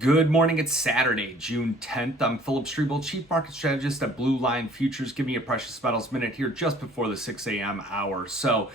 Good morning, it's Saturday, June 10th. I'm Philip Streible, Chief Market Strategist at Blue Line Futures, giving you a precious metals minute here just before the 6 a.m. hour. So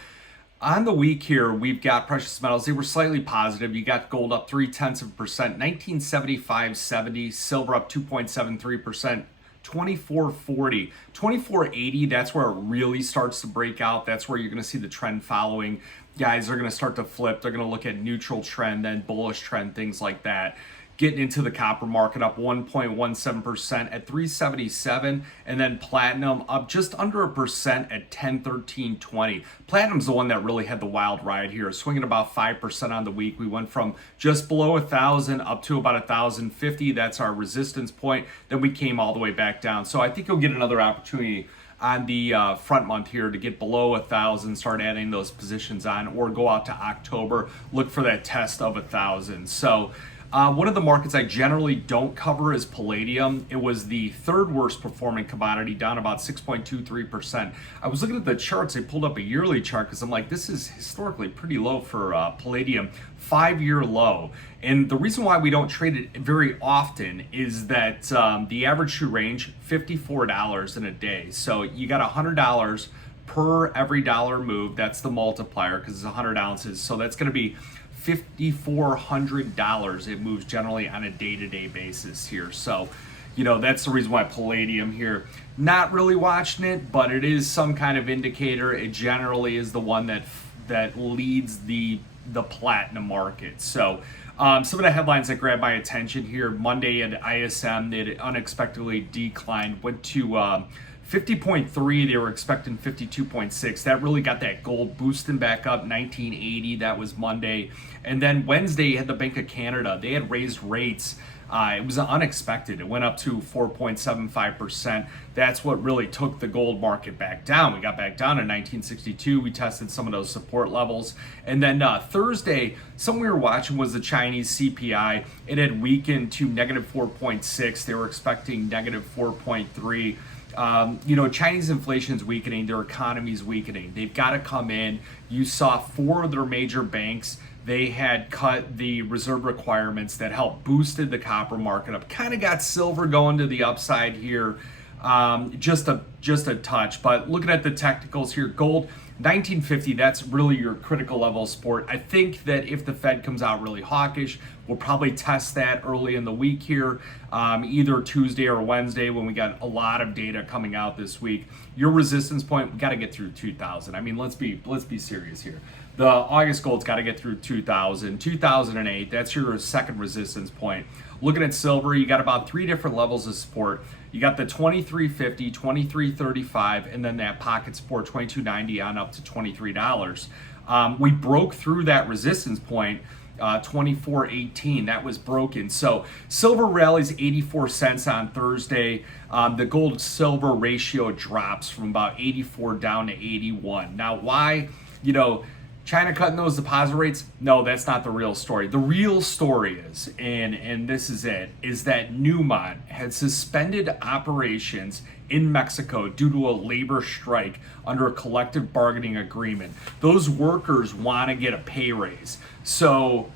on the week here, we've got precious metals. They were slightly positive. You got gold up 0.3%, 1975.70, silver up 2.73%. 2440, 2480, that's where it really starts to break out. That's where you're going to see the trend following. Guys are going to start to flip. They're going to look at neutral trend, then bullish trend, things like that. Getting into the copper market up 1.17% at 377, and then platinum up just under 1% at 1013.20. Platinum's the one that really had the wild ride here, swinging about 5% on the week. We went from just below 1,000 up to about 1,050. That's our resistance point. Then we came all the way back down. So I think you'll get another opportunity on the front month here to get below 1,000, start adding those positions on, or go out to October, look for that test of 1,000. So one of the markets I generally don't cover is Palladium. It was the third worst performing commodity, down about 6.23%. I was looking at the charts. I pulled up a yearly chart because I'm like, this is historically pretty low for Palladium, 5-year low. And the reason why we don't trade it very often is that the average true range, $54 in a day. So you got $100 per every dollar move. That's the multiplier because it's 100 ounces. So that's going to be $5,400. It moves generally on a day-to-day basis here. So, that's the reason why Palladium here, not really watching it, but it is some kind of indicator. It generally is the one that leads the platinum market. So some of the headlines that grabbed my attention here: Monday at ISM, it unexpectedly declined, went to 50.3, they were expecting 52.6. That really got that gold boosting back up, 1980. That was Monday. And then Wednesday, you had the Bank of Canada. They had raised rates. It was unexpected. It went up to 4.75%. That's what really took the gold market back down. We got back down in 1962. We tested some of those support levels. And then Thursday, something we were watching was the Chinese CPI. It had weakened to negative 4.6. They were expecting negative 4.3. Chinese inflation is weakening, their economy is weakening. They've got to come in. You saw 4 of their major banks, they had cut the reserve requirements that helped boosted the copper market up. Kind of got silver going to the upside here, just a touch. But looking at the technicals here, gold, 1950, that's really your critical level support. I think that if the Fed comes out really hawkish, we'll probably test that early in the week here, either Tuesday or Wednesday when we got a lot of data coming out this week. Your resistance point, we got to get through 2,000. I mean, let's be serious here. The August gold's got to get through 2,000, 2008. That's your second resistance point. Looking at silver, you got about 3 different levels of support. You got the 23.50, 23.35, and then that pocket support 22.90 on up to $23. We broke through that resistance point, 24.18. That was broken. So silver rallies 84 cents on Thursday. The gold silver ratio drops from about 84 down to 81. Now, why? China cutting those deposit rates? No, that's not the real story. The real story is, and this is it, is that Newmont had suspended operations in Mexico due to a labor strike under a collective bargaining agreement. Those workers want to get a pay raise. So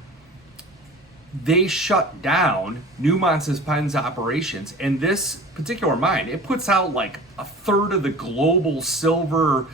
they shut down. Newmont suspends operations, and this particular mine, it puts out like a third of the global silver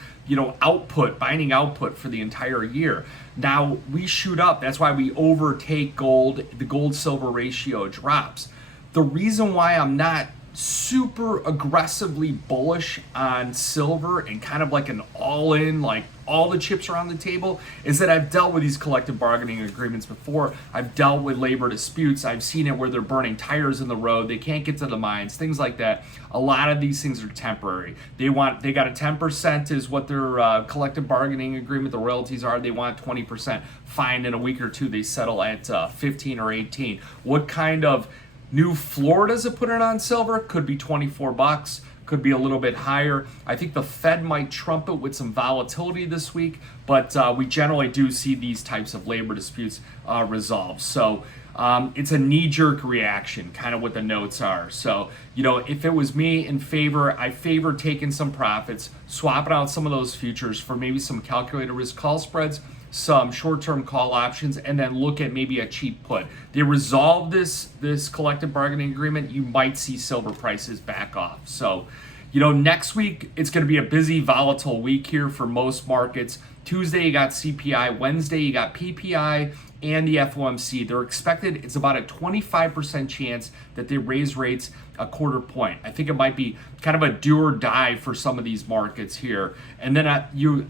binding output for the entire year. Now we shoot up. That's why we overtake gold. The gold silver ratio drops. The reason why I'm not super aggressively bullish on silver and kind of like an all-in, like all the chips are on the table, is that I've dealt with these collective bargaining agreements before. I've dealt with labor disputes. I've seen it where they're burning tires in the road. They can't get to the mines, things like that. A lot of these things are temporary. They got a 10% is what their collective bargaining agreement, the royalties are. They want 20%. Fine, in a week or two, they settle at 15 or 18. What kind of new floor does it put it on silver? Could be $24, could be a little bit higher. I think the Fed might trump it with some volatility this week, but we generally do see these types of labor disputes resolved. So it's a knee-jerk reaction, kind of what the notes are. So, if it was me I favor taking some profits, swapping out some of those futures for maybe some calculated risk call spreads, some short-term call options, and then look at maybe a cheap put. They resolve this collective bargaining agreement, you might see silver prices back off. So, next week it's going to be a busy, volatile week here for most markets. Tuesday you got CPI, Wednesday you got PPI and the FOMC. They're expected, it's about a 25% chance that they raise rates a quarter point. I think it might be kind of a do or die for some of these markets here. And then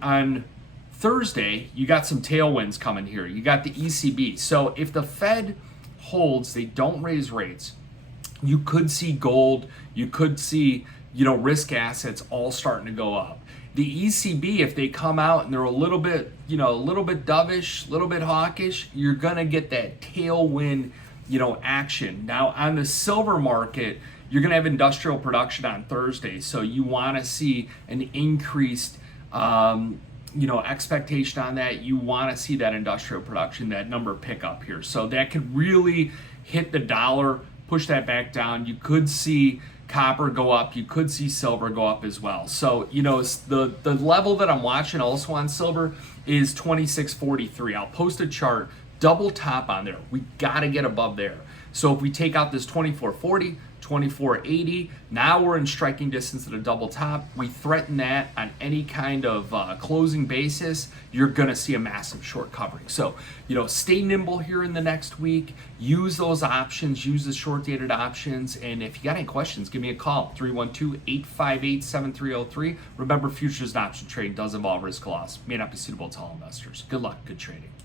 on Thursday, you got some tailwinds coming here. You got the ECB. So if the Fed holds, they don't raise rates, you could see gold, you could see, risk assets all starting to go up. The ECB, if they come out and they're a little bit dovish, a little bit hawkish, you're gonna get that tailwind, action. Now on the silver market, you're gonna have industrial production on Thursday, so you want to see an increased, expectation on that. You want to see that industrial production, that number pick up here. So that could really hit the dollar, push that back down. You could see copper go up, you could see silver go up as well. So, the level that I'm watching also on silver is 26.43. I'll post a chart, double top on there. We got to get above there. So if we take out this 24.40, 24.80, now we're in striking distance at a double top. We threaten that on any kind of closing basis, you're going to see a massive short covering. So, stay nimble here in the next week. Use those options, use the short dated options. And if you got any questions, give me a call, 312-858-7303. Remember, futures and option trading does involve risk loss. May not be suitable to all investors. Good luck, good trading.